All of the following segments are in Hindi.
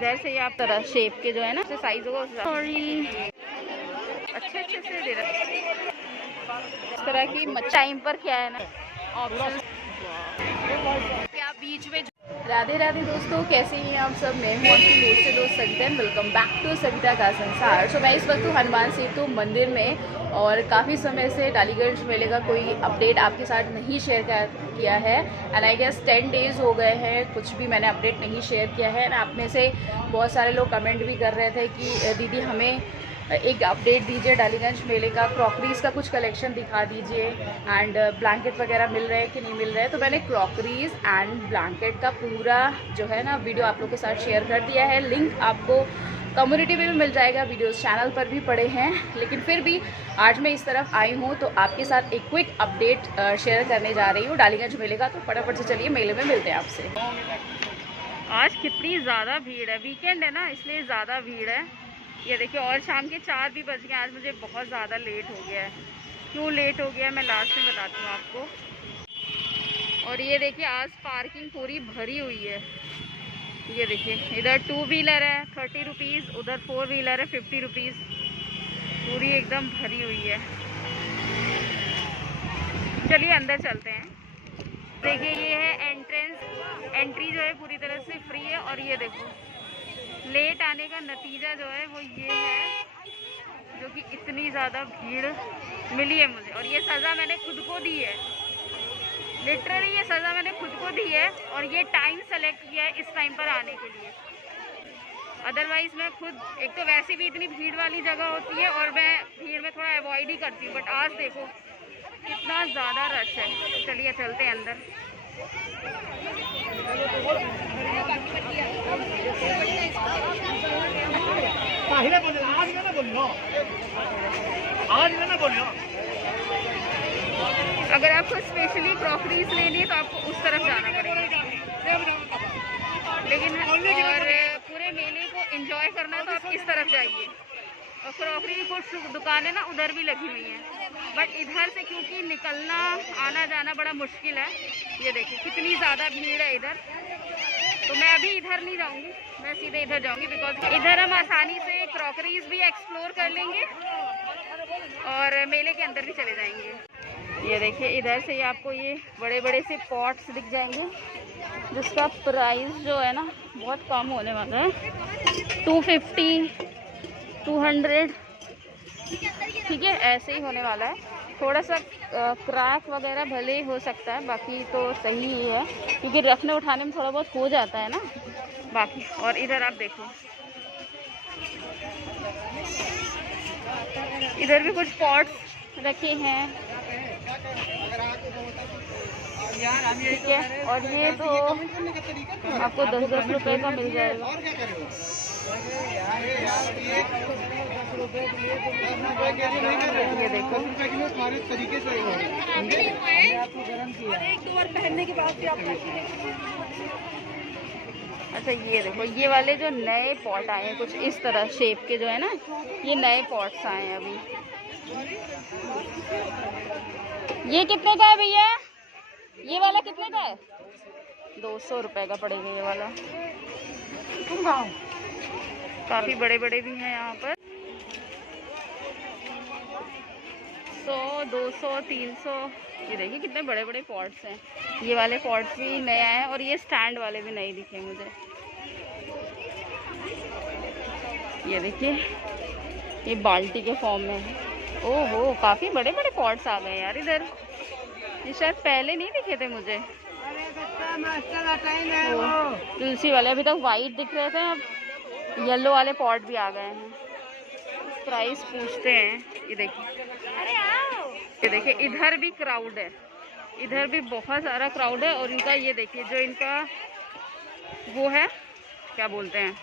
इधर से आप तरह शेप के जो है ना साइज को सॉरी अच्छे से दे रहे इस तरह की टाइम पर क्या है ना ऑप्शन क्या बीच में। राधे राधे दोस्तों, कैसे हैं आप सब। मैं हूं आपकी दोस्त से दोस्त Savita and welcome back to Savita का संसार। सो मैं इस वक्त हनुमान सेतु मंदिर में और काफ़ी समय से डालीगंज मेले का कोई अपडेट आपके साथ नहीं शेयर किया है एंड आई गेस 10 डेज़ हो गए हैं कुछ भी मैंने अपडेट नहीं शेयर किया है। एंड आप में से बहुत सारे लोग कमेंट भी कर रहे थे कि दीदी हमें एक अपडेट दीजिए डालीगंज मेले का, क्रॉकरीज़ का कुछ कलेक्शन दिखा दीजिए एंड ब्लैंकेट वगैरह मिल रहे हैं कि नहीं मिल रहे हैं। तो मैंने क्रॉकरीज़ एंड ब्लैंकेट का पूरा जो है ना वीडियो आप लोग के साथ शेयर कर दिया है। लिंक आपको कम्युनिटी में भी मिल जाएगा, वीडियोस चैनल पर भी पड़े हैं। लेकिन फिर भी आज मैं इस तरफ आई हूँ तो आपके साथ एक क्विक अपडेट शेयर करने जा रही हूँ डालीगंज मेले का। तो फटाफट से चलिए मेले में मिलते हैं आपसे। आज कितनी ज़्यादा भीड़ है, वीकेंड है ना इसलिए ज़्यादा भीड़ है। ये देखिए और शाम के 4 भी बज गए। आज मुझे बहुत ज़्यादा लेट हो गया है। क्यों लेट हो गया मैं लास्ट में बताती हूँ आपको। और ये देखिए आज पार्किंग पूरी भरी हुई है। ये देखिए इधर 2 व्हीलर है 30 रुपीज़, उधर 4 व्हीलर है 50 रुपीज़। पूरी एकदम भरी हुई है। चलिए अंदर चलते हैं। देखिए ये है एंट्री जो है पूरी तरह से फ्री है। और ये देखो लेट आने का नतीजा जो है वो ये है जो कि इतनी ज़्यादा भीड़ मिली है मुझे। और ये सज़ा मैंने खुद को दी है, लिटरली ये सज़ा मैंने खुद को दी है। और ये टाइम सेलेक्ट किया है इस टाइम पर आने के लिए। अदरवाइज़ मैं खुद एक तो वैसे भी इतनी भीड़ वाली जगह होती है और मैं भीड़ में थोड़ा अवॉइड ही करती हूँ। बट आज देखो कितना ज़्यादा रश है। चलिए चलते हैं अंदर। अगर आपको स्पेशली क्रॉकरीज लेनी है तो आपको उस तरफ जाना पड़ेगा। लेकिन और पूरे मेले को एंजॉय करना है तो आप इस तरफ जाइए। और क्रॉकरी की कुछ दुकानें ना उधर भी लगी हुई हैं। बट इधर से क्योंकि निकलना आना जाना बड़ा मुश्किल है। ये देखिए कितनी ज़्यादा भीड़ है इधर। तो मैं अभी इधर नहीं जाऊंगी, मैं सीधे इधर जाऊंगी बिकॉज इधर हम आसानी से क्रॉकरीज भी एक्सप्लोर कर लेंगे और मेले के अंदर भी चले जाएंगे। ये देखिए इधर से आपको ये बड़े बड़े से पॉट्स दिख जाएंगे जिसका प्राइस जो है ना बहुत कम होने वाला है। 250 200 ठीक है, ऐसे ही होने वाला है। थोड़ा सा क्रैक वगैरह भले हो सकता है, बाकी तो सही ही है क्योंकि रखने उठाने में थोड़ा बहुत हो जाता है ना बाकी। और इधर आप देखो इधर भी कुछ पॉट्स रखे हैं ठीक है। और ये तो आपको 10-10 रुपए का मिल जाएगा। ये देखो एक दो बार पहनने के बाद अच्छा ये देखो ये वाले जो नए पॉट आए हैं कुछ इस तरह शेप के जो है ना, ये नए पॉट्स आए हैं अभी। ये कितने का है भैया? ये वाला कितने का है? 200 रुपए का पड़ेगा ये वाला। काफ़ी बड़े बड़े भी हैं यहाँ पर। 100 200 300। ये देखिए कितने बड़े बड़े पॉट्स हैं। ये वाले पॉट्स भी नए आए हैं और ये स्टैंड वाले भी नए दिखे मुझे। ये देखिए ये बाल्टी के फॉर्म में है। ओहो काफ़ी बड़े बड़े पॉट्स आ गए यार इधर। ये शायद पहले नहीं दिखे थे मुझे। तुलसी वाले अभी तक वाइट दिख रहे थे, अब येलो वाले पॉट भी आ गए हैं। प्राइस पूछते हैं। ये देखिए इधर भी क्राउड है, इधर भी बहुत सारा क्राउड है। और इनका ये देखिए जो इनका वो है क्या बोलते हैं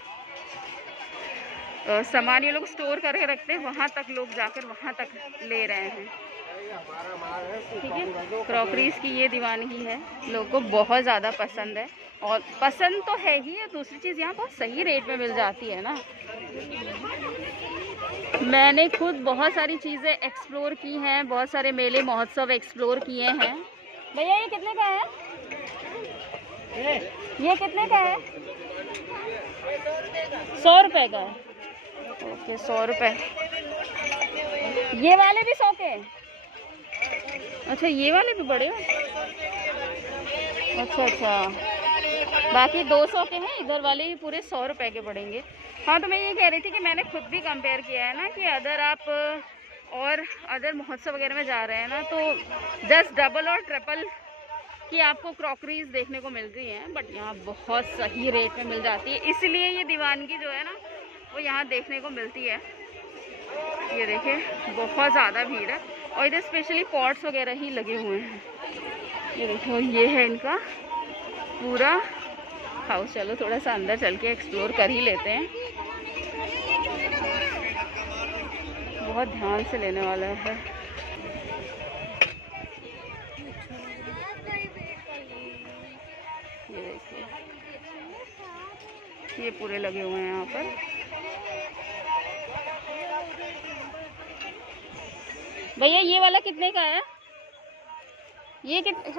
सामान ये लोग स्टोर करके रखते हैं, वहाँ तक लोग जाकर वहाँ तक ले रहे हैं ठीक है। क्रॉकरीज की ये दीवानगी है, लोगों को बहुत ज़्यादा पसंद है। और पसंद तो है ही है, दूसरी चीज़ यहाँ बहुत सही रेट में मिल जाती है ना। मैंने खुद बहुत सारी चीज़ें एक्सप्लोर की हैं, बहुत सारे मेले महोत्सव एक्सप्लोर किए हैं। भैया ये कितने का है? ये कितने का है? 100 रुपए का है। ओके 100 रुपए। ये वाले भी 100 के? अच्छा ये वाले भी बड़े हो? अच्छा अच्छा, बाकी 200 के हैं, इधर वाले ही पूरे 100 रुपए के पड़ेंगे। हाँ तो मैं ये कह रही थी कि मैंने खुद भी कंपेयर किया है ना कि अगर आप और अदर महोत्सव वगैरह में जा रहे हैं ना तो जस्ट डबल और ट्रिपल की आपको क्रॉकरीज देखने को मिल रही हैं, बट यहाँ बहुत सही रेट में मिल जाती है, इसलिए ये दीवानगी जो है ना वो यहाँ देखने को मिलती है। ये देखिए बहुत ज़्यादा भीड़ है और इधर स्पेशली पॉट्स वगैरह ही लगे हुए हैं। ये देखो ये है इनका पूरा हाउस। चलो थोड़ा सा अंदर चल के एक्सप्लोर कर ही लेते हैं, बहुत ध्यान से लेने वाला है। ये देखिए ये पूरे लगे हुए हैं यहाँ पर। भैया ये वाला कितने का है? ये कितने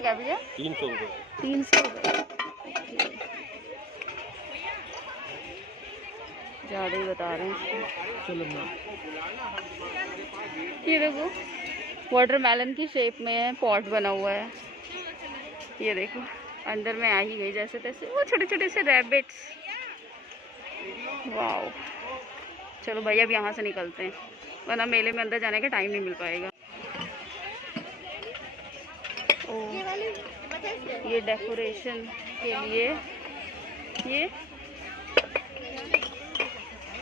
का है भैया? 300 रुपये। 300 रुपये, ज़्यादा ही बता रहे हैं। चलो ये देखो वाटरमेलन की शेप में है, पॉट बना हुआ है। ये देखो अंदर में आ ही गई जैसे तैसे, वो छोटे छोटे से रैबिट्स। वाओ, चलो भैया अब यहाँ से निकलते हैं वरना मेले में अंदर जाने का टाइम नहीं मिल पाएगा। ये डेकोरेशन के लिए ये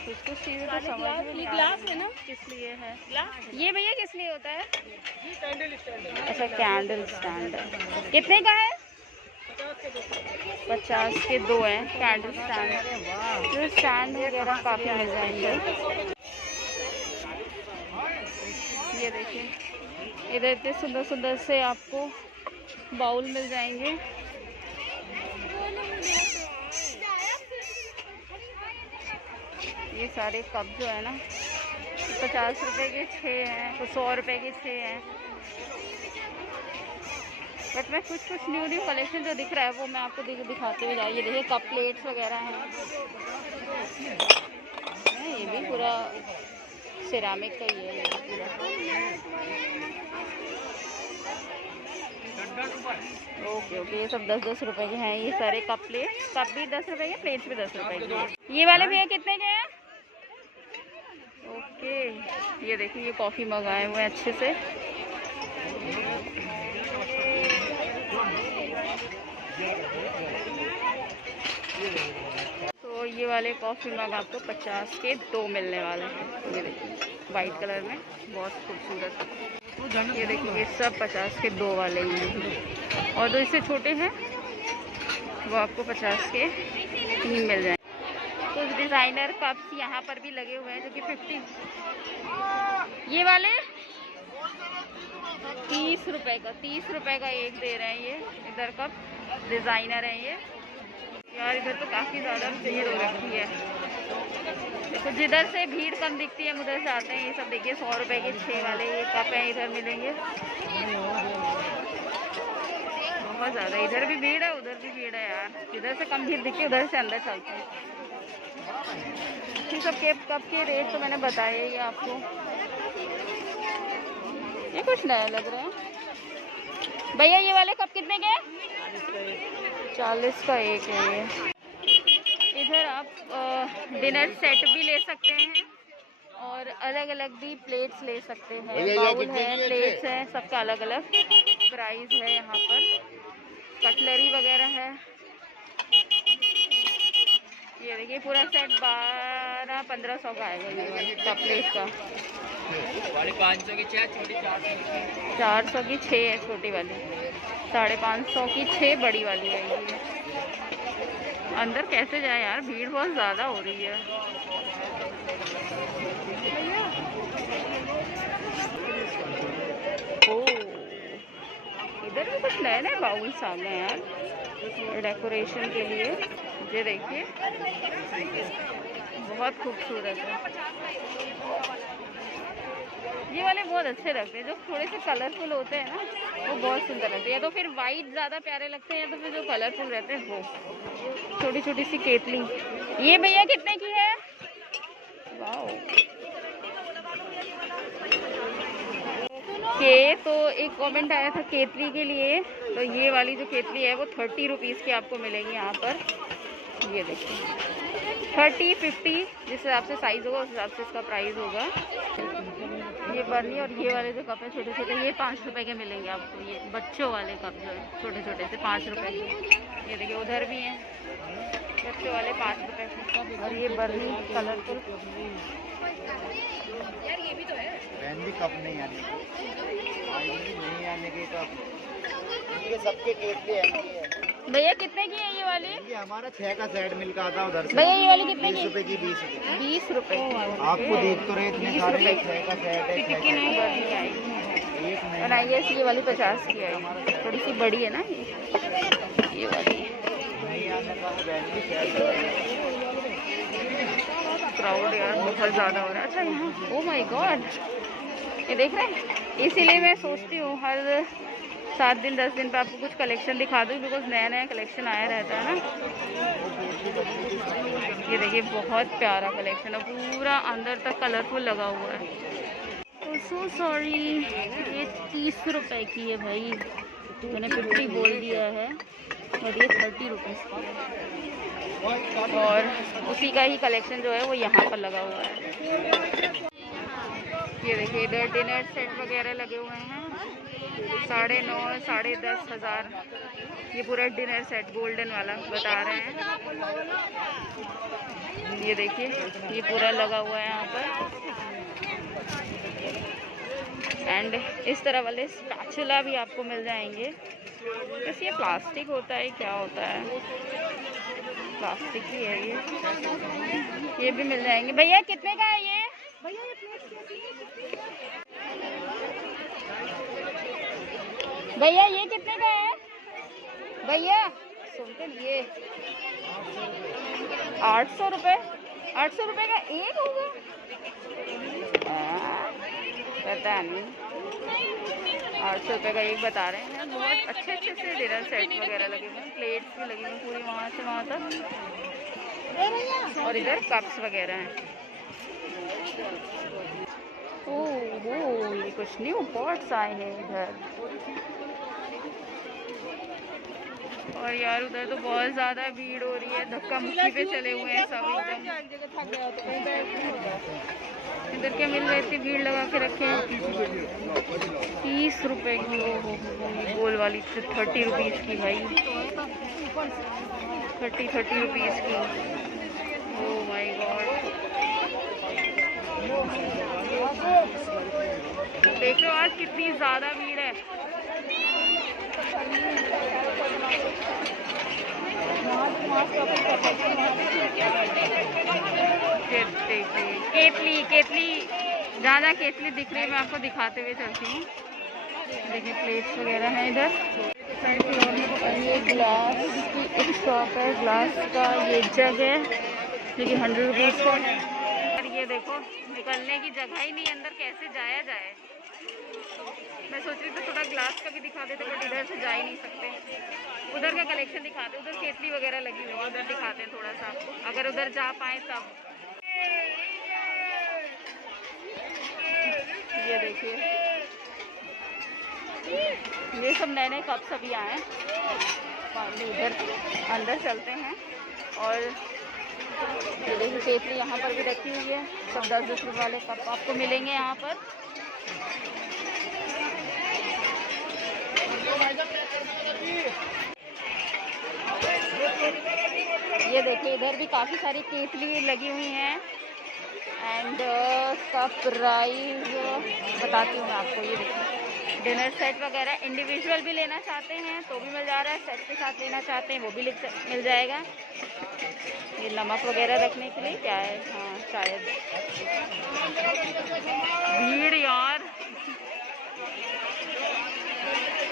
इसको सीधे तो समझ में नहीं ग्लास है ना, किस लिए है ये भैया? किस लिए होता है? अच्छा कैंडल स्टैंड है। कितने का है? 50 के 2 हैं कैंडल स्टैंड। जो स्टैंड वगैरह काफ़ी मिल जाएंगे। ये देखिए इधर इतने सुंदर सुंदर से आपको बाउल मिल जाएंगे। ये सारे कप जो है ना 50 रुपए के 6 हैं, तो 100 रुपए के 6 हैं। बट मैं कुछ न्यू कलेक्शन जो दिख रहा है वो मैं आपको दिखाते हुए जाइए। देखिए कप प्लेट्स वगैरह हैं। ये भी पूरा सिरामिक का ही है ये पूरा। ओके ओके, ये सब 10-10 रुपए के हैं। ये सारे कप प्लेट्स, कप भी 10 रुपए के, प्लेट्स भी 10 रुपए के। ये वाले भैया कितने के हैं? ओके ये देखिए ये कॉफ़ी मंगाए हुए हैं अच्छे से। तो ये वाले कॉफ़ी मग आपको 50 के 2 मिलने वाले हैं। ये देखिए वाइट कलर में बहुत खूबसूरत। ये देखिए ये सब 50 के 2 वाले ही हैं और जो इससे छोटे हैं वो आपको 50 के 3 मिल जाएंगे। कुछ डिज़ाइनर कप्स यहाँ पर भी लगे हुए हैं जो कि 50। ये वाले 30 रुपए का, 30 रुपए का एक दे रहे हैं। ये इधर कप डिज़ाइनर है ये। यार इधर तो काफ़ी ज़्यादा भीड़ हो रखी है। देखो जिधर से भीड़ कम दिखती है उधर से आते हैं। ये सब देखिए 100 रुपए के 6 वाले ये कप हैं, इधर मिलेंगे। बहुत ज़्यादा इधर भी भीड़ है उधर भी भीड़ है यार। जिधर से कम भीड़ दिखती है उधर से अंदर चलते हैं। ये सब के कप के रेट तो मैंने बताया ही आपको। ये कुछ नया लग रहा है। भैया ये वाले कप कितने के? 40 का एक है ये। इधर आप डिनर सेट भी ले सकते हैं और अलग अलग भी प्लेट्स ले सकते हैं। बाउल है, प्लेट्स हैं, सबका अलग अलग प्राइस है यहाँ पर। कटलरी वगैरह है। ये देखिए पूरा सेट 1200-1500 का आएगा ये वाला प्लेट का। 500 की 6, छोटी 400 की 6 है छोटी वाली, 550 की 6 बड़ी वाली है ये। अंदर कैसे जाए यार, भीड़ बहुत ज़्यादा हो रही है। ओह इधर भी कुछ नए नए बाउल्स आ गए यार डेकोरेशन के लिए। ये देखिए बहुत खूबसूरत है। ये वाले बहुत अच्छे लगते हैं, जो थोड़े से कलरफुल होते हैं ना वो बहुत सुंदर लगते हैं। या तो फिर वाइट ज़्यादा प्यारे लगते हैं, या तो फिर जो कलरफुल रहते हैं वो। छोटी छोटी सी केतली, ये भैया कितने की है? वाओ। के तो एक कमेंट आया था केतली के लिए, तो ये वाली जो केतली है वो 30 रुपीज़ की आपको मिलेगी यहाँ पर। ये देखिए 30, 50 जिस हिसाब से साइज़ होगा उस हिसाब से इसका प्राइस होगा। ये बर्नी और ये वाले जो कप है छोटे छोटे, ये 5 रुपए के मिलेंगे आपको। ये बच्चों वाले कप जो है छोटे छोटे से 5 रुपए के। ये देखिए उधर भी हैं बच्चों वाले 5 रुपए के। और ये बर्नी कलरफुल यार, ये भी तो है भी कप नहीं आने के कप, ये सबके केतली है। भैया कितने की है ये वाली? ये हमारा 6 का सेट मिलकर आता उधर से। भैया ये वाली कितने की? 20 रुपए की। 20 रुपए। 20 रुपए। आपको देख तो रहे इतने सारे 6 का सेट है। कितनी नहीं आई और आई है ये वाली 50 की है, थोड़ी सी बड़ी है ना ये वाली। क्राउड यार बहुत ज़्यादा हो रहा है। अच्छा यहाँ ओ माय गॉड, ये देख रहे हैं, इसीलिए मैं सोचती हूँ हर 7 दिन 10 दिन पे आपको कुछ कलेक्शन दिखा दूँ, बिकॉज नया नया कलेक्शन आया रहता है ना। ये देखिए बहुत प्यारा कलेक्शन है, पूरा अंदर तक कलरफुल लगा हुआ है। सो सॉरी, ये 30 रुपए की है भाई, मैंने 50 बोल दिया है और ये 30 रुपीज़ की है। और उसी का ही कलेक्शन जो है वो यहाँ पर लगा हुआ है। ये देखिए इधर डिनर सेट वगैरह लगे हुए हैं 9.5 साढ़े 10 हज़ार। ये पूरा डिनर सेट गोल्डन वाला बता रहे हैं। ये देखिए ये पूरा लगा हुआ है यहाँ पर। एंड इस तरह वाले स्पैचुला भी आपको मिल जाएंगे। बस ये प्लास्टिक होता है, क्या होता है, प्लास्टिक ही है ये भी मिल जाएंगे। भैया कितने का है ये? भैया ये कितने का है? भैया सुनते नहीं, ये 800 रुपये। 800 रुपये का एक होगा? पता नहीं, 800 रुपये का एक बता रहे हैं। बहुत अच्छे अच्छे से डिनर सेट वगैरह लगे हुए हैं, प्लेट्स भी लगी हुई पूरी वहाँ से वहाँ तक। और इधर कप्स वगैरह हैं। ओह ये कुछ न्यू पॉट्स आए हैं इधर। और यार उधर तो बहुत ज़्यादा भीड़ हो रही है, धक्का मुक्की पे चले हुए हैं सब एकदम। इधर क्या मिल रहा है, इतनी भीड़ लगा के रखे हैं। 30 रुपए की गोल वाली 30 रुपीज़ की भाई, 30 रुपीज़ की। ओह माय गॉड, देख लो आज कितनी ज़्यादा भीड़ है। देखिए केतली ज़्यादा केतली दिख रही है, मैं आपको दिखाते हुए चलती हूँ। देखिए प्लेट्स वगैरह हैं इधर। ये ग्लास की एक शॉप है, ग्लास का ये जग है जो कि 100 रुपीज़ का है। और ये देखो निकलने की जगह ही नहीं, अंदर कैसे जाया जाए। मैं सोच रही थी थोड़ा ग्लास का भी दिखा देते, बट इधर से जा ही नहीं सकते। उधर का कलेक्शन दिखाते, उधर केतली वगैरह लगी हुई है, उधर दिखाते हैं थोड़ा सा आपको, अगर उधर जा पाए तब। ये देखिए ये सब नए नए कप्स अभी आए हैं। इधर अंदर चलते हैं। और ये देखिए केतली यहाँ पर भी रखी हुई है, सब 10-10 रुपये वाले कप आपको मिलेंगे यहाँ पर। ये देखिए इधर भी काफ़ी सारी केतली लगी हुई हैं। एंड उसका प्राइस बताती हूँ मैं आपको। ये देखिए डिनर सेट वगैरह इंडिविजुअल भी लेना चाहते हैं तो भी मिल जा रहा है, सेट के साथ लेना चाहते हैं वो भी मिल जाएगा। ये नमक वगैरह रखने के लिए क्या है, हाँ शायद। भीड़ यार।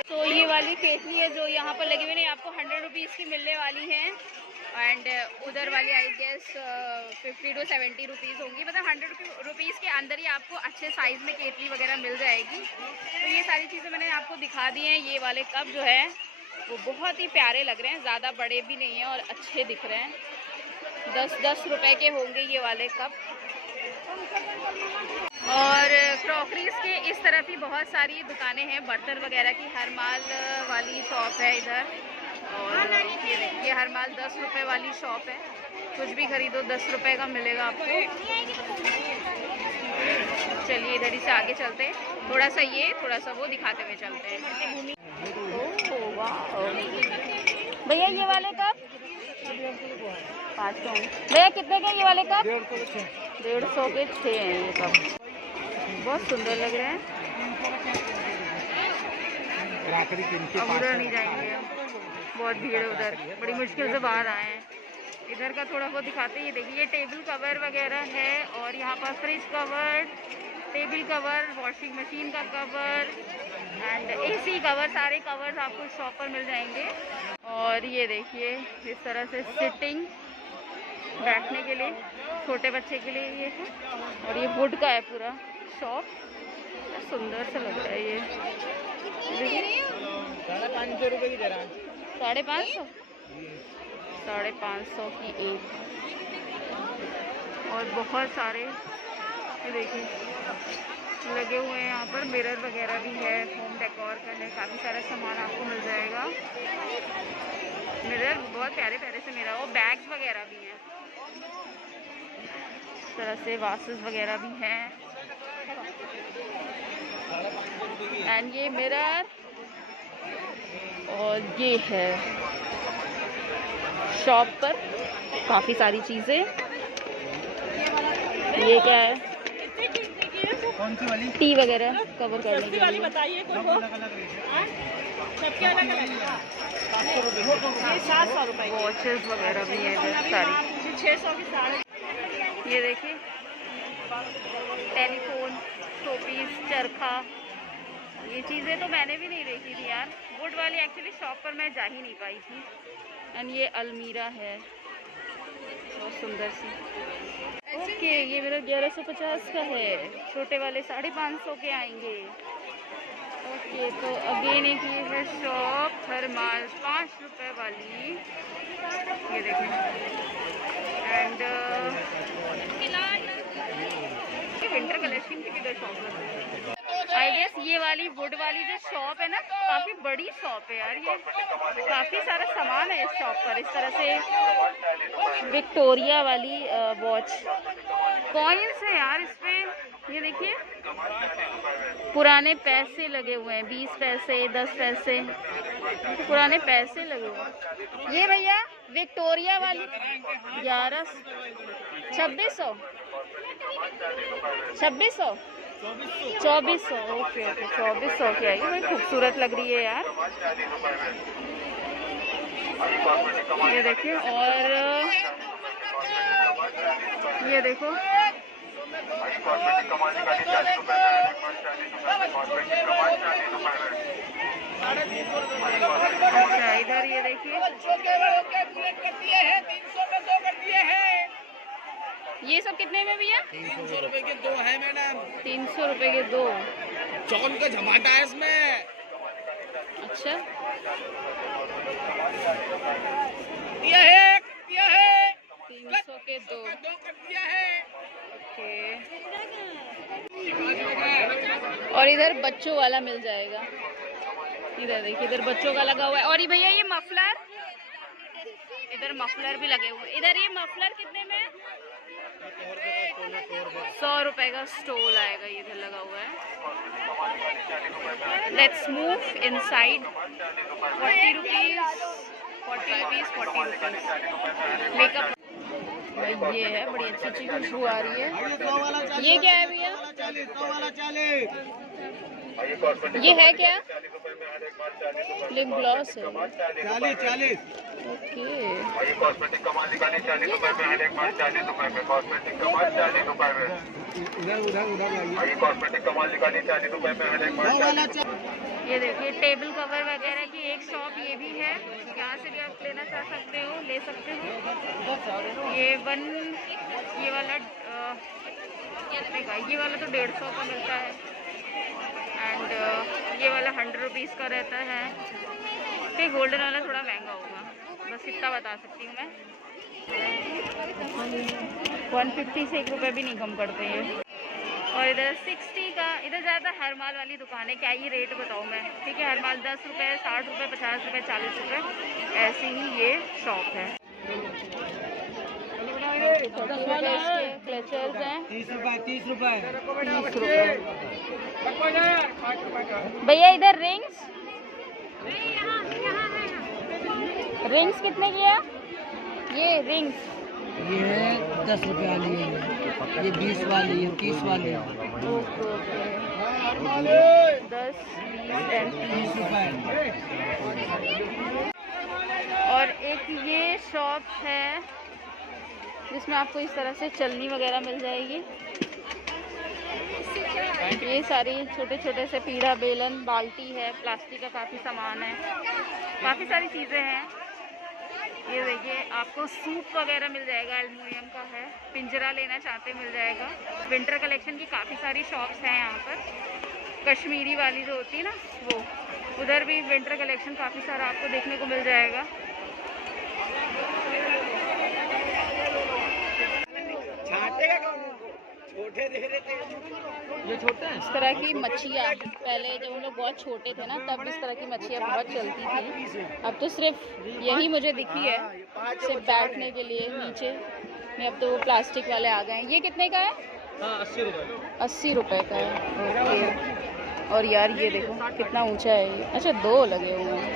तो ये वाली केतली है जो यहाँ पर लगी हुई है, आपको 100 रुपीज़ की मिलने वाली है। एंड उधर वाली आई गेस 50 to 70 रुपीज़ होंगी, मतलब 100 रुपीज़ के अंदर ही आपको अच्छे साइज़ में केतली वगैरह मिल जाएगी। तो ये सारी चीज़ें मैंने आपको दिखा दी हैं। ये वाले कप जो है वो बहुत ही प्यारे लग रहे हैं, ज़्यादा बड़े भी नहीं हैं और अच्छे दिख रहे हैं। 10-10 रुपए के होंगे ये वाले कप। और क्रॉकरीज के इस तरफ ही बहुत सारी दुकानें हैं, बर्तन वगैरह की। हर माल वाली शॉप है इधर, और ये देखिए हर माल 10 रुपए वाली शॉप है। कुछ भी खरीदो 10 रुपए का मिलेगा आपको। चलिए इधर ही से आगे चलते हैं, थोड़ा सा ये थोड़ा सा वो दिखाते हुए चलते हैं। ओह वाह भैया, ये वाले कप 500 भैया, कितने के ये वाले कप? 150 के 6 हैं ये कप। बहुत सुंदर लग रहे हैं। अब उधर नहीं जाएंगे, बहुत भीड़ है उधर, बड़ी मुश्किल से बाहर आए हैं। इधर का थोड़ा बहुत दिखाते हैं। ये देखिए ये टेबल कवर वगैरह है, और यहाँ पर fridge cover, table cover, washing machine का कवर एंड एसी कवर, सारे कवर्स आपको शॉप पर मिल जाएंगे। और ये देखिए इस तरह से सिटिंग बैठने के लिए छोटे बच्चे के लिए ये है, और ये वुड का है पूरा शॉप। सुंदर सा लग रहा है ये। 550 रुपये की दे रहा है। 550 550 की एक। और बहुत सारे ये देखिए लगे हुए हैं यहाँ पर। मिरर वगैरह भी है, होम डेकोर का है, काफ़ी सारा सामान आपको मिल जाएगा। मिरर बहुत प्यारे प्यारे से मिरर, और बैग्स वगैरह भी हैं इस तरह से, वासेस वगैरह भी हैं। एंड ये मिरर, और ये है शॉप पर काफ़ी सारी चीज़ें। ये क्या है? कौन सी वाली? टी वगैरह कवर करने के लिए। बताइए सबके अलग अलग 700 रुपये। वॉचेस वगैरह भी हैं इधर सारी। 600 की साड़ी। ये देखिए टेलीफोन, शोपीस, चरखा, ये चीज़ें तो मैंने भी नहीं देखी थी यार। वुड वाली एक्चुअली शॉप पर मैं जा ही नहीं पाई थी। एंड ये अलमीरा है बहुत सुंदर सी। ओके ये मेरा 1150 का है, छोटे वाले 550 के आएंगे। ओके तो अगेन एक ये है शॉप थर्माल 5 रुपए वाली, ये देखें। एंड विंटर कलेक्शन की भी शॉप है। आई गेस ये वाली वुड वाली जो शॉप है ना, काफ़ी बड़ी शॉप है यार। ये काफ़ी सारा सामान है इस शॉप पर। इस तरह से विक्टोरिया वाली वॉच, कॉइन्स है यार इस पे। ये देखिए पुराने पैसे लगे हुए हैं, 20 पैसे, 10 पैसे, पुराने पैसे लगे हुए हैं। ये भैया विक्टोरिया वाली 1100 2600 2600 2400। ओके ओके 2400 की आएगी। बड़ी खूबसूरत लग रही है यार, ये देखिए। और ये देखो अच्छा इधर ये देखिए ये सब कितने में भैया? 300 रुपए के 2 है मैडम। 300 रुपए के 2। चौन का झमाटा है इसमें। अच्छा दिया है 300 के 2 कर दिया है। ओके। और इधर बच्चों वाला मिल जाएगा। इधर देखिए इधर बच्चों का लगा हुआ है। और ये भैया ये मफलर, इधर मफलर भी लगे हुए। इधर ये मफलर कितने में? 100 रुपए का स्टॉल आएगा, ये इधर लगा हुआ है। Let's move inside. 40 rupees, 40 rupees. Makeup ये है, बड़ी अच्छी अच्छी खुशबू आ रही है। ये क्या है भैया? 100 वाला 40। ये है क्या? लिप ग्लॉस है। 40 ओके। कॉस्मेटिक का माल निकालिए 40 रुपए में, हर एक माल 40 रुपए में, कॉस्मेटिक का माल 40 रुपए में। उधर कॉस्मेटिक का माल निकालिए 40 रुपए में, हर एक माल 40। ये देखिए टेबल कवर वगैरह की एक शॉप ये भी है, यहाँ से भी आप लेना चाह सकते हो, ले सकते हो। ये वाला ये वाला तो 150 का मिलता है एंड ये वाला 100 रुपीज़ का रहता है। तो गोल्डन वाला थोड़ा महंगा होगा, बस इतना बता सकती हूँ मैं। 150 से 1 रुपये भी नहीं कम करते हैं। और इधर 60 का, इधर ज़्यादा हर माल वाली दुकान है। क्या ये रेट बताऊँ मैं? ठीक है, हर माल 10 रुपये, 60 रुपये, 50 रुपये, 40 रुपये, ऐसी ही ये शॉप है। क्लचर्स हैं 30 रुपए 30 रुपए। भैया इधर रिंग्स कितने की है? ये रिंग्स ये है 10 रुपए वाली है, ये 20 वाली है, 30 वाली है। ओके 10, 20 एंड 30 रुपए। और एक ये शॉप है जिसमें आपको इस तरह से चलनी वगैरह मिल जाएगी। ये सारी छोटे छोटे से पीढ़ा, बेलन, बाल्टी है, प्लास्टिक का काफ़ी सामान है, काफ़ी सारी चीज़ें हैं। ये देखिए आपको सूप वगैरह मिल जाएगा, एल्युमिनियम का है। पिंजरा लेना चाहते मिल जाएगा। विंटर कलेक्शन की काफ़ी सारी शॉप्स हैं यहाँ पर। कश्मीरी वाली जो होती है ना वो, उधर भी विंटर कलेक्शन काफ़ी सारा आपको देखने को मिल जाएगा। छोटे दे रहे थे, ये छोटे हैं। इस तरह की मच्छियाँ पहले जब हम लोग बहुत छोटे थे ना, तब इस तरह की मच्छियाँ बहुत चलती थी। अब तो सिर्फ यही मुझे दिखी है, सिर्फ बैठने के लिए नीचे में। अब तो वो प्लास्टिक वाले आ गए हैं। ये कितने का है? 80 रुपए। 80 रुपए का है। ओके। और यार ये देखो कितना ऊंचा है ये। अच्छा 2 लगे हुए हैं।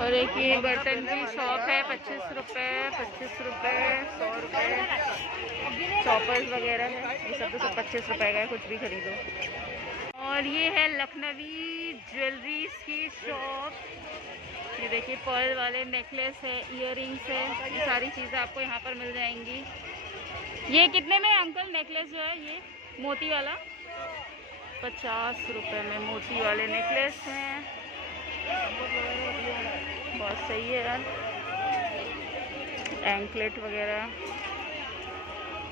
और एक ये बर्तन की शॉप है, 25 रुपये, 25 रुपये, 100 रुपये। चॉपर्स वगैरह है, ये सब तो सब 25 रुपये का है, कुछ भी खरीदो। और ये है लखनवी ज्वेलरीज की शॉप। ये देखिए पर्ल वाले नेकलेस है, इयररिंग्स है, ये सारी चीज़ें आपको यहाँ पर मिल जाएंगी। ये कितने में अंकल नेकलेस जो है ये मोती वाला? 50 रुपये में मोती वाले नेकलेस हैं। बहुत सही है यार। एंकलेट वगैरह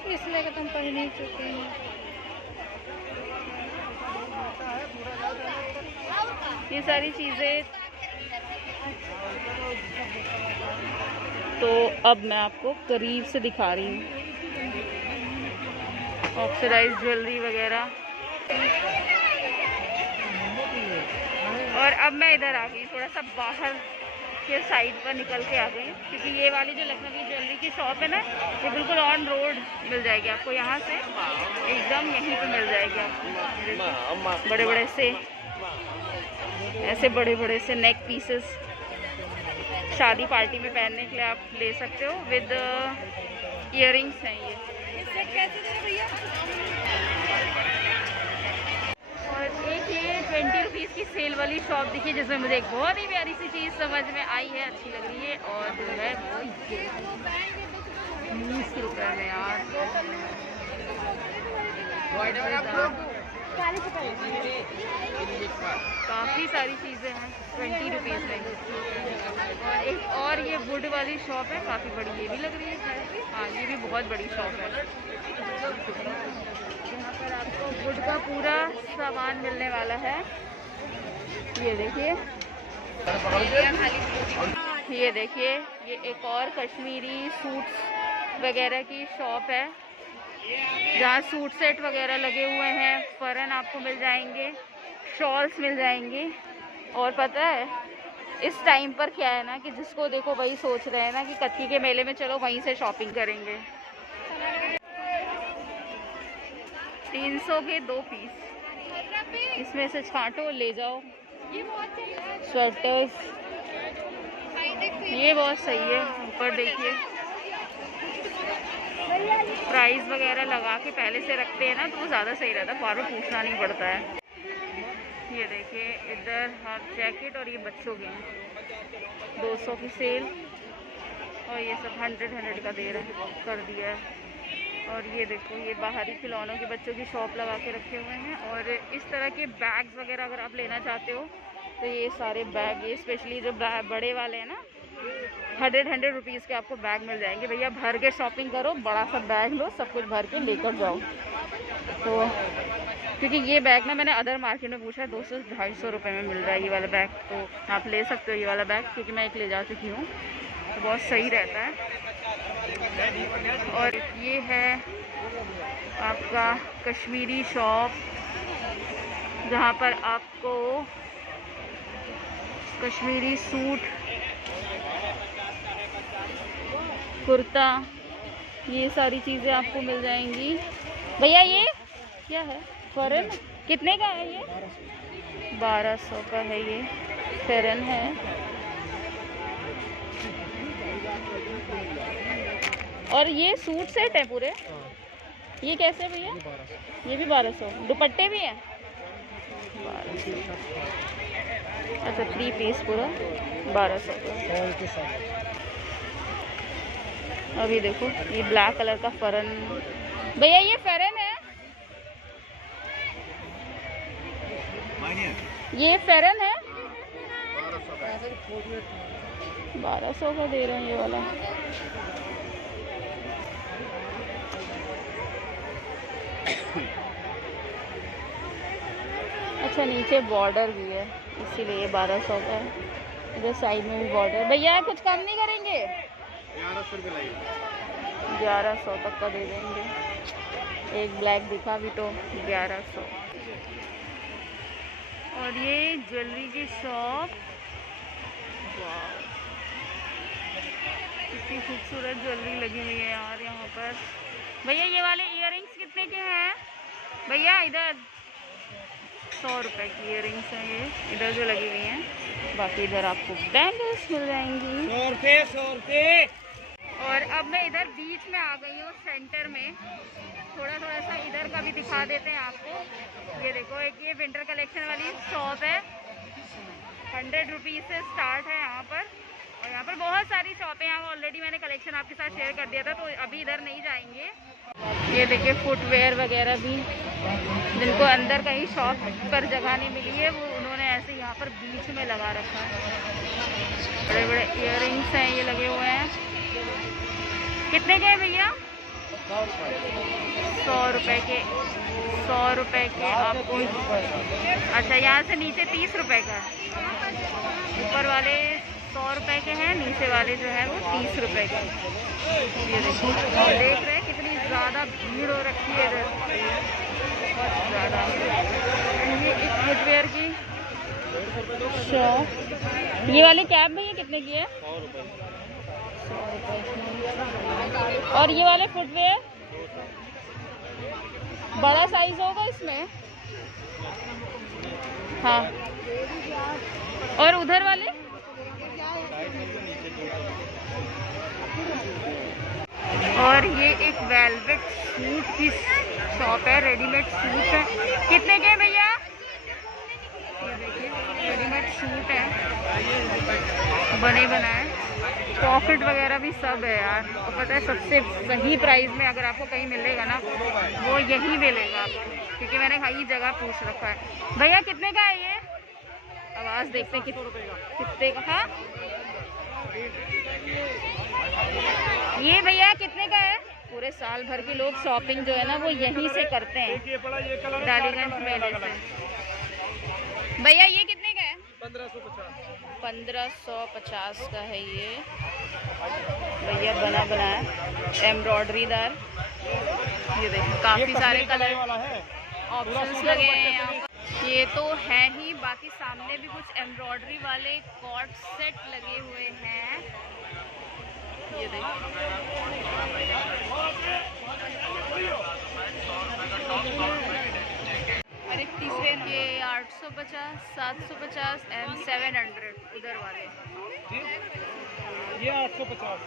इसलिए कि तुम पढ़ नहीं चुके हैं। ये सारी चीज़ें। तो अब मैं आपको करीब से दिखा रही हूँ ऑक्सीडाइज ज्वेलरी वगैरह। और अब मैं इधर आ गई, थोड़ा सा बाहर के साइड पर निकल के आ गई, क्योंकि ये वाली जो लखनवी ज्वेलरी की शॉप है ना, ये बिल्कुल ऑन रोड मिल जाएगी आपको। यहाँ से एकदम यहीं पे मिल जाएगी आपको। बड़े बड़े से ऐसे बड़े बड़े से नेक पीसेस शादी पार्टी में पहनने के लिए आप ले सकते हो। विद इयररिंग्स हैं ये। और एक ये 20 रुपीज़ की सेल वाली शॉप दिखी, जिसमें मुझे एक बहुत ही प्यारी सी चीज़ समझ में आई है, अच्छी लग रही है। और जो है वो 20 रुपये में यार। काफ़ी सारी चीज़ें हैं 20 रुपीज़ में। और एक और ये वुड वाली शॉप है, काफ़ी बड़ी, ये भी लग रही है। हाँ ये भी बहुत बड़ी शॉप है। यहाँ पर आपको वुड का पूरा सामान मिलने वाला है। ये देखिए, ये देखिए, ये एक और कश्मीरी सूट्स वगैरह की शॉप है, जहाँ सूट सेट वगैरह लगे हुए हैं। फरन आपको मिल जाएंगे, शॉल्स मिल जाएंगी। और पता है इस टाइम पर क्या है ना, कि जिसको देखो वही सोच रहे हैं ना कि कत्की के मेले में चलो वहीं से शॉपिंग करेंगे। 300 के 2 पीस, इसमें से छांटो ले जाओ। स्वेटर्स ये बहुत सही है। ऊपर देखिए प्राइस वगैरह लगा के पहले से रखते हैं ना, तो वो ज़्यादा सही रहता है, बार बार पूछना नहीं पड़ता है। ये देखिए इधर हाफ जैकेट और ये बच्चों के हैं 200 की सेल, और ये सब 100 का दे रहा है, कर दिया है। और ये देखो ये बाहरी खिलौनों के बच्चों की शॉप लगा के रखे हुए हैं। और इस तरह के बैग्स वगैरह अगर आप लेना चाहते हो तो ये सारे बैग, ये स्पेशली जो बड़े वाले हैं ना, 100 रुपीज़ के आपको बैग मिल जाएंगे। भैया भर के शॉपिंग करो, बड़ा सा बैग लो, सब कुछ भर के लेकर जाओ। तो क्योंकि ये बैग ना मैंने अदर मार्केट में पूछा है 200-250 रुपये में मिल रहा है ये वाला बैग, तो आप ले सकते हो ये वाला बैग, क्योंकि मैं एक ले जा चुकी हूँ, तो बहुत सही रहता है। और ये है आपका कश्मीरी शॉप, जहाँ पर आपको कश्मीरी सूट, कुर्ता, ये सारी चीज़ें आपको मिल जाएंगी। भैया ये क्या है फेरन, कितने का है ये? 1200 का है ये फेरन है। और ये सूट सेट है पूरे, ये कैसे भैया? ये भी 1200। दुपट्टे भी हैं 1200। अच्छा 3 पीस पूरा 1200 का। अभी देखो ये ब्लैक कलर का फरन, भैया ये फेरन है, ये फेरन है 1200 का दे रहे हैं ये वाला। अच्छा नीचे बॉर्डर भी है इसीलिए 1200 का है। इधर साइड में भी बॉर्डर। भैया कुछ कम नहीं करेंगे? 1100 तक का दे देंगे। एक ब्लैक दिखा भी तो 1100। और ये ज्वेलरी की शॉप, कितनी खूबसूरत ज्वेलरी लगी हुई है यार यहाँ पर। भैया ये वाले इयररिंग्स कितने के हैं भैया? इधर 100 रुपए की इयररिंग्स हैं ये, इधर जो लगी हुई हैं। बाकी इधर आपको बैंगल्स मिल जाएंगी 100 रुपये। और अब मैं इधर बीच में आ गई हूँ सेंटर में, थोड़ा सा इधर का भी दिखा देते हैं आपको। ये देखो एक ये विंटर कलेक्शन वाली शॉप है, 100 रुपीज़ से स्टार्ट है यहाँ पर। और यहाँ पर बहुत सारी शॉपें हैं, ऑलरेडी मैंने कलेक्शन आपके साथ शेयर कर दिया था, तो अभी इधर नहीं जाएंगे। ये देखिए फुटवेयर वगैरह भी, जिनको अंदर कहीं शॉप पर जगह नहीं मिली है, वो उन्होंने ऐसे यहाँ पर बीच में लगा रखा है। बड़े बड़े इयररिंग्स हैं ये लगे हुए हैं। कितने के हैं भैया? 100 रुपये के। 100 रुपये के आपको। अच्छा यहाँ से नीचे 30 रुपये का, ऊपर वाले 100 रुपये के हैं, नीचे वाले जो है वो 30 रुपये के। ये देखो देख रहे हैं कितनी ज़्यादा भीड़ हो रखी है इधर, बहुत ज़्यादा। ये एक फुटवेयर की शॉप। ये वाली कैप भैया कितने की है? 100 रुपये की। और ये वाले फुटवेयर बड़ा साइज होगा इसमें? हाँ। और उधर वाले? और ये एक वेलवेट सूट की शॉप है, रेडीमेड सूट है। कितने के भैया? ये देखिए रेडीमेड सूट है, बने बनाए, पॉकेट वगैरह भी सब है यार। तो पता है सबसे सही प्राइस में अगर आपको कहीं मिलेगा ना, वो यही मिलेगा आपको, क्योंकि मैंने कई जगह पूछ रखा है। भैया कितने का है ये? आवाज़ देखते हैं कितने का। हाँ ये भैया कितने का है? पूरे साल भर के लोग शॉपिंग जो है ना वो यहीं से करते हैं, डालीगंज मेले से। भैया ये कितने का है? 1550 का है ये। भैया बना बनाया एम्ब्रॉयडरीदार। ये देखो काफ़ी सारे कलर ऑप्शंस लगे हैं यहाँ पर। ये तो है ही, बाकी सामने भी कुछ एम्ब्रॉयडरी वाले कॉर्ड सेट लगे हुए हैं। ये देखो और एक तीसरे ये 850, 750 एंड 700 उधर वाले। ये 850।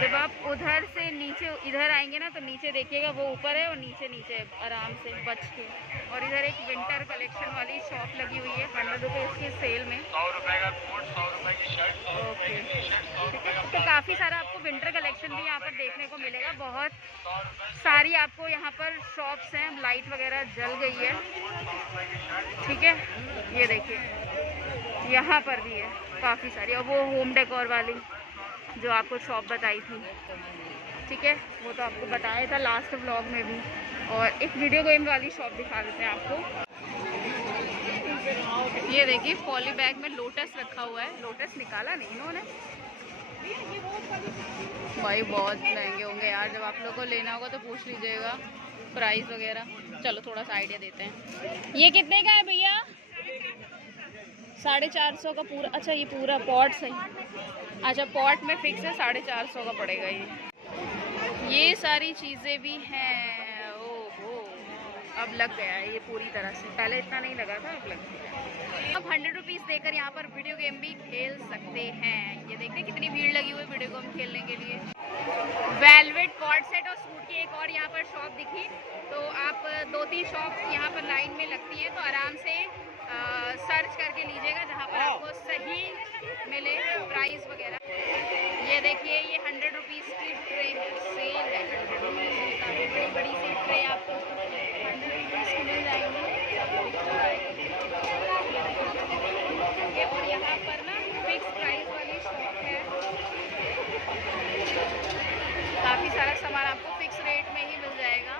जब आप उधर से नीचे नीचे इधर आएंगे ना तो नीचे देखिएगा वो ऊपर है और नीचे नीचे आराम से बच के। और इधर एक विंटर कलेक्शन वाली शॉप लगी हुई है 100 रुपीज़ की सेल में। 100 रुपए का कोट, 100 रुपए की शर्ट, 100 रुपए ओके, की शर्ट, 100 रुपए का तो काफ़ी सारा आपको विंटर कलेक्शन भी यहाँ पर देखने को मिलेगा। बहुत सारी आपको यहाँ पर शॉप्स हैं, लाइट वगैरह जल गई है, ठीक है। ये देखिए यहाँ पर भी है काफ़ी सारी, और वो होम डेकोर वाली जो आपको शॉप बताई थी, ठीक है, वो तो आपको बताया था लास्ट व्लॉग में भी। और एक वीडियो गेम वाली शॉप दिखा देते हैं आपको। ये देखिए पॉली बैग में लोटस रखा हुआ है। लोटस निकाला नहीं इन्होंने भाई, बहुत महंगे होंगे यार। जब आप लोग को लेना होगा तो पूछ लीजिएगा प्राइस वगैरह। चलो थोड़ा सा आइडिया देते हैं। ये कितने का है भैया? 450 का पूरा। अच्छा ये पूरा पॉट सही, अच्छा पॉट में फिक्स है 450 का पड़ेगा ये सारी चीज़ें भी हैं। ओहो अब लग गया है ये पूरी तरह से, पहले इतना नहीं लगा था, अब लग गया। अब 100 रुपीज़ देकर यहाँ पर वीडियो गेम भी खेल सकते हैं। ये देखते कितनी भीड़ लगी हुई है वीडियो गेम खेलने के लिए। वेलवेट कॉर्ड सेट और सूट की एक और यहाँ पर शॉप दिखी, तो आप 2-3 शॉप यहाँ पर लाइन में लगती हैं, तो आराम से सर्च करके लीजिएगा जहाँ पर आपको सही मिले प्राइस वगैरह। ये देखिए ये 100 रुपीज़ की ट्रे सेल है। 100 रुपीज़ का बड़ी बड़ी सी ट्रे आपको 100 रुपीज़ की मिल जाएंगी। और यहाँ पर ना फिक्स प्राइस वाली शॉप है, काफ़ी सारा सामान आपको फिक्स रेट में ही मिल जाएगा।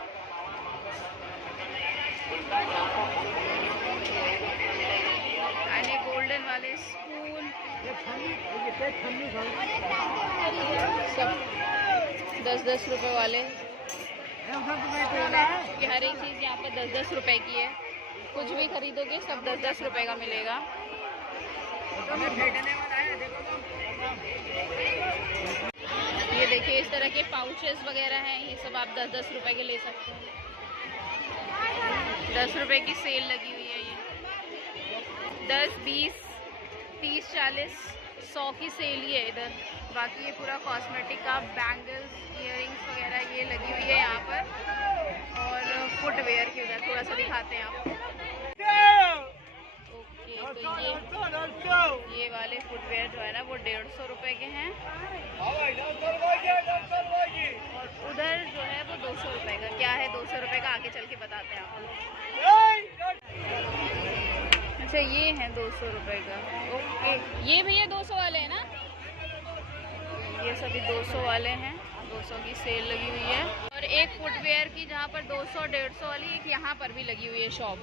गोल्डन वाले स्पून सब 10-10 रुपए वाले स्पून है। ये हर एक चीज़ यहाँ पर 10-10 रुपए की है। कुछ भी खरीदोगे सब 10-10 रुपए का मिलेगा। ये देखिए इस तरह के पाउचेस वगैरह हैं, ये सब आप 10-10 रुपए के ले सकते हैं। 10 रुपए की सेल लगी हुई है। ये 10, 20, 30, 40, 100 की सेल ही है इधर। बाकी ये पूरा कॉस्मेटिक का बैंगल्स, इयररिंग्स वगैरह ये लगी हुई है यहाँ पर। और फुटवेयर की उधर थोड़ा सा दिखाते हैं आपको। ओके, तो ये वाले फुटवेयर जो है ना वो 150 रुपए के हैं, और उधर जो है वो 200 रुपए का। क्या है 200 रुपए का, आगे चल के बताते हैं आपको। अच्छा ये है 200 रुपए का। ओके, ये भैया 200 वाले हैं ना? ये सभी 200 वाले हैं, 200 की सेल लगी हुई है। और एक फुटवेयर की जहाँ पर 200-150 वाली एक यहाँ पर भी लगी हुई है शॉप।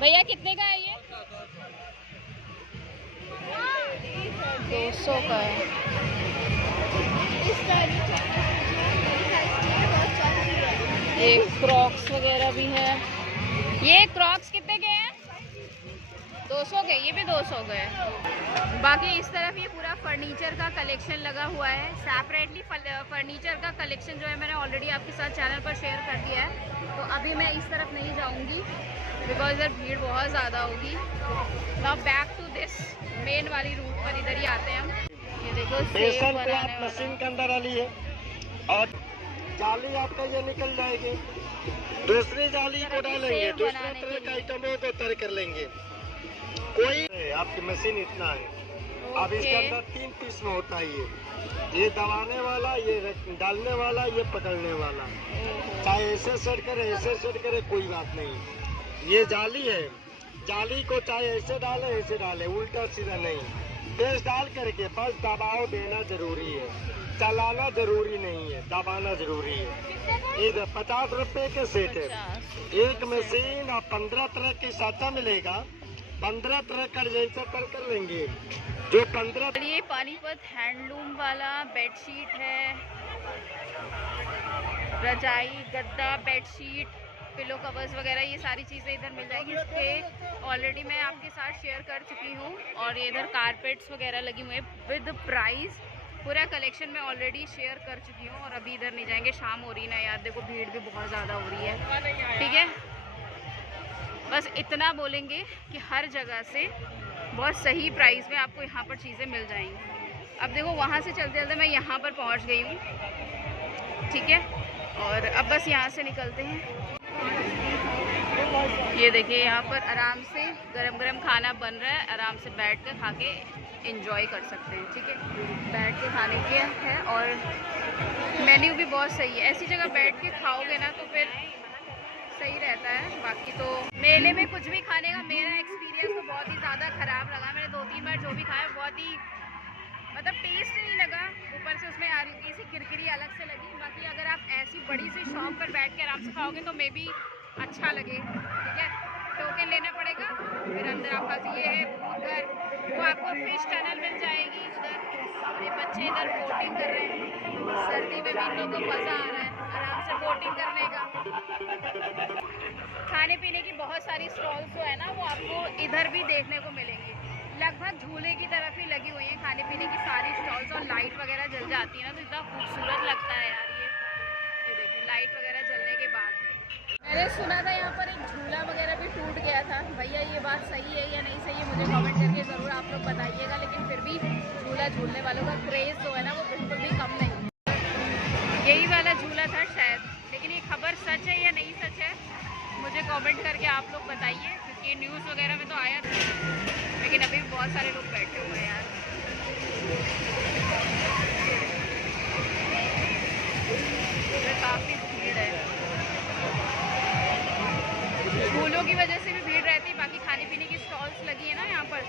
भैया कितने का है ये? 200 का है। ये क्रॉक्स वगैरह भी है। ये क्रॉक्स कितने के हैं? 200 के। ये भी 200 के है। बाकी इस तरफ ये पूरा फर्नीचर का कलेक्शन लगा हुआ है। सेपरेटली फर्नीचर का कलेक्शन जो है मैंने ऑलरेडी आपके साथ चैनल पर शेयर कर दिया है, तो अभी मैं इस तरफ नहीं जाऊंगी बिकॉज इधर भीड़ बहुत ज़्यादा होगी। Now back to this main वाली रूट पर इधर ही आते हैं हम। ये देखो सेब बनाने वाला मशीन के अंदर वाली है, और जाली आपका ये निकल जाएगी। दूसरी जाली को डालेंगे, दूसरे तरह का आइटम को तय कर लेंगे। कोई आपकी मशीन इतना है। अब इसके अंदर 3 पीस में होता है। ये दबाने वाला, ये डालने वाला, ये पकड़ने वाला। चाहे ऐसे सेट करे, ऐसे सेट करे, कोई बात नहीं। ये जाली है, जाली को चाहे ऐसे डाले, उल्टा सीधा नहीं। पेस्ट डाल करके बस दबाव देना जरूरी है, चलाना जरूरी नहीं है, दबाना जरूरी है। इधर 50 रुपए के सेट है। एक मशीन और 15 तरह के साचा मिलेगा। 15 तरह का जैसा कर लेंगे जो 15। ये पानीपत हैंडलूम वाला बेडशीट है, रजाई, गद्दा, बेडशीट, पिलो कवर्स वगैरह ये सारी चीज़ें इधर मिल जाएगी। इसके ऑलरेडी मैं आपके साथ शेयर कर चुकी हूँ। और ये इधर कारपेट्स वगैरह लगी हुई है विद प्राइस। पूरा कलेक्शन मैं ऑलरेडी शेयर कर चुकी हूँ और अभी इधर नहीं जाएंगे, शाम हो रही ना यार, देखो भीड़ भी बहुत ज़्यादा हो रही है, ठीक है। बस इतना बोलेंगे कि हर जगह से बहुत सही प्राइस में आपको यहाँ पर चीज़ें मिल जाएंगी। अब देखो वहाँ से चलते चलते मैं यहाँ पर पहुँच गई हूँ। ठीक है। और अब बस यहाँ से निकलते हैं। ये देखिए यहाँ पर आराम से गरम गरम खाना बन रहा है, आराम से बैठ कर खा के इंजॉय कर सकते हैं, ठीक है। बैठ के खाने के है और मेन्यू भी बहुत सही है। ऐसी जगह बैठ के खाओगे ना तो फिर सही रहता है। बाकी तो मेले में कुछ भी खाने का मेरा एक्सपीरियंस तो बहुत ही ज़्यादा ख़राब लगा। मैंने 2-3 बार जो भी खाया बहुत ही मतलब टेस्ट नहीं लगा, ऊपर से उसमें हल्की सी किरकिरी अलग से लगी। बाकी अगर आप ऐसी बड़ी सी शॉप पर बैठ के आराम से खाओगे तो मे बी अच्छा लगे, ठीक है। टोकन लेना पड़ेगा, फिर अंदर आपका ये है उधर वो आपको फिश टनल मिल जाएगी उधर। ये बच्चे इधर बोटिंग कर रहे हैं, सर्दी में भी इन लोगों को मज़ा आ रहा है आराम से बोटिंग करने का। खाने पीने की बहुत सारी स्टॉल्स जो है ना वो आपको इधर भी देखने को मिलेंगी। लगभग झूले की तरफ ही लगी हुई हैं खाने पीने की सारी स्टॉल्स, और लाइट वगैरह जल जाती है ना तो इतना खूबसूरत लगता है यार। ये देखिए लाइट वगैरह जलने के बाद मैंने सुना था यहाँ पर एक झूला वगैरह भी टूट गया था। भैया ये बात सही है या नहीं सही है मुझे कमेंट करके ज़रूर आप लोग बताइएगा। लेकिन फिर भी झूला झूलने वालों का क्रेज़ जो है ना वो बिल्कुल भी कम नहीं है। यही वाला झूला था शायद, लेकिन ये खबर सच है या नहीं सच है मुझे कमेंट करके आप लोग बताइए, क्योंकि न्यूज़ वगैरह में तो आया था। लेकिन अभी भी बहुत सारे लोग बैठे हुए हैं यार। काफ़ी भीड़ है, झूलों की वजह से भी भीड़ रहती है। बाकी खाने पीने की स्टॉल्स लगी है ना यहाँ पर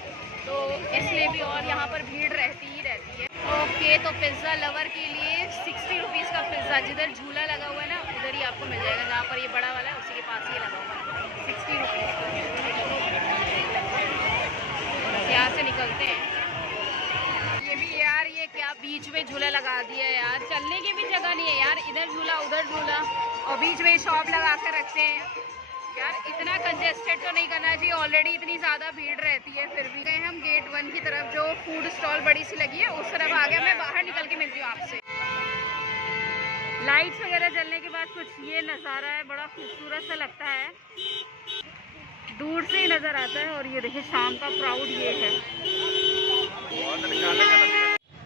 तो इसलिए भी और यहाँ पर भीड़ रहती ही रहती है। ओके, तो पिज़्ज़ा लवर के लिए 60 रुपीज़ का पिज़्ज़ा, जिधर झूला लगा हुआ है ना उधर ही आपको मिल जाएगा। जहाँ पर ये बड़ा वाला है उसी के पास ही लगा हुआ है 60 रुपीज़ का। यहाँ से निकलते हैं। ये भी यार ये क्या बीच में झूला लगा दिया है यार, चलने की भी जगह नहीं है यार। इधर झूला उधर झूला और बीच में शॉप लगा कर रखते हैं यार। इतना कंजेस्टेड तो नहीं करना चाहिए, ऑलरेडी इतनी ज़्यादा भीड़ रहती है। फिर भी गए हम गेट 1 की तरफ, जो फूड स्टॉल बड़ी सी लगी है उस तरफ आ गया। मैं बाहर निकल के मिलती हूँ आपसे। लाइट्स वगैरह जलने के बाद कुछ ये नज़ारा है, बड़ा खूबसूरत सा लगता है, दूर से ही नज़र आता है। और ये देखिए शाम का क्राउड ये है।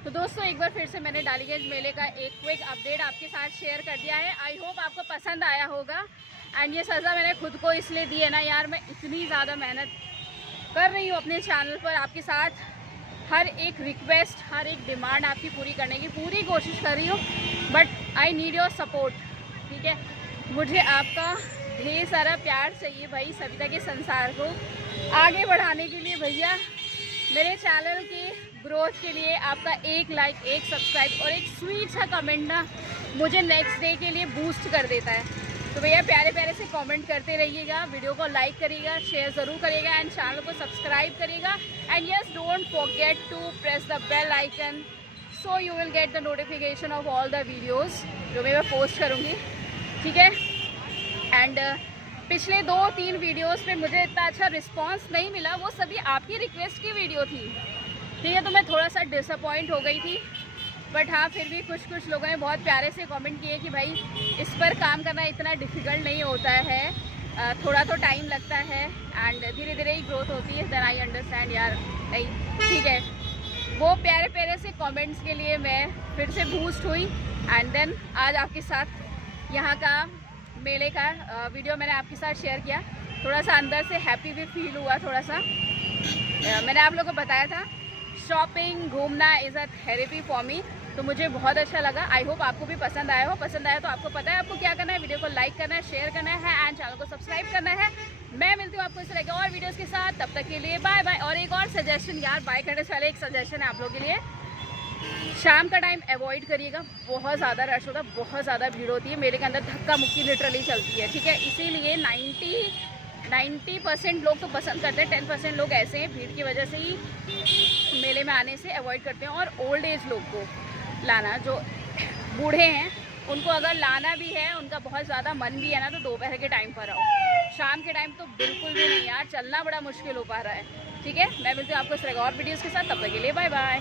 तो दोस्तों एक बार फिर से मैंने डालीगंज मेले का एक क्विक अपडेट आपके साथ शेयर कर दिया है। आई होप आपको पसंद आया होगा। एंड ये सज़ा मैंने खुद को इसलिए दी है ना यार, मैं इतनी ज़्यादा मेहनत कर रही हूँ अपने चैनल पर, आपके साथ हर एक रिक्वेस्ट हर एक डिमांड आपकी पूरी करने की पूरी कोशिश कर रही हूँ। But I need your support, ठीक है। मुझे आपका ढेर सारा प्यार चाहिए भाई, सविता के संसार को आगे बढ़ाने के लिए। भैया मेरे चैनल के ग्रोथ के लिए आपका एक लाइक, एक सब्सक्राइब और एक स्वीट सा कमेंट ना मुझे नेक्स्ट डे के लिए बूस्ट कर देता है। तो भैया प्यारे प्यारे से कमेंट करते रहिएगा, वीडियो को लाइक करिएगा, शेयर ज़रूर करिएगा एंड चैनल को सब्सक्राइब करिएगा। And yes, don't forget to press the bell icon so you will get the notification of all the videos जो मैं पोस्ट करूँगी, ठीक है। एंड पिछले 2-3 वीडियोस पे मुझे इतना अच्छा रिस्पांस नहीं मिला, वो सभी आपकी रिक्वेस्ट की वीडियो थी, ठीक है। तो मैं थोड़ा सा डिसअपॉइंट हो गई थी। बट हाँ फिर भी कुछ लोगों ने बहुत प्यारे से कमेंट किए कि भाई इस पर काम करना इतना डिफ़िकल्ट नहीं होता है, थोड़ा तो टाइम लगता है एंड धीरे धीरे ही ग्रोथ होती है। देन आई अंडरस्टैंड यार, नहीं ठीक है। वो प्यारे प्यारे से कमेंट्स के लिए मैं फिर से बूस्ट हुई एंड देन आज आपके साथ यहाँ का मेले का वीडियो मैंने आपके साथ शेयर किया। थोड़ा सा अंदर से हैप्पी भी फील हुआ। थोड़ा सा मैंने आप लोगों को बताया था शॉपिंग घूमना is a therapy for me, तो मुझे बहुत अच्छा लगा। आई होप आपको भी पसंद आया हो। पसंद आया तो आपको पता है आपको क्या करना है, वीडियो को लाइक करना है, शेयर करना है एंड चैनल को सब्सक्राइब करना है। मैं मिलती हूँ आपको इस तरह के और वीडियोस के साथ, तब तक के लिए बाय बाय। और एक और सजेशन यार, बाय करने से पहले एक सजेशन है आप लोगों के लिए, शाम का टाइम अवॉइड करिएगा, बहुत ज़्यादा रश होता है, बहुत ज़्यादा भीड़ होती है, मेले के अंदर धक्का मुक्की लिटरली चलती है, ठीक है। इसीलिए 90% लोग तो पसंद करते हैं, 10% लोग ऐसे हैं भीड़ की वजह से ही मेले में आने से अवॉइड करते हैं। और ओल्ड एज लोग को लाना, जो बूढ़े हैं उनको अगर लाना भी है, उनका बहुत ज़्यादा मन भी है ना, तो दोपहर के टाइम पर आओ, शाम के टाइम तो बिल्कुल भी नहीं यार, चलना बड़ा मुश्किल हो पा रहा है, ठीक है। मैं मिलती हूँ आपको इस तरह और वीडियोज़ के साथ, तब तक के लिए बाय बाय।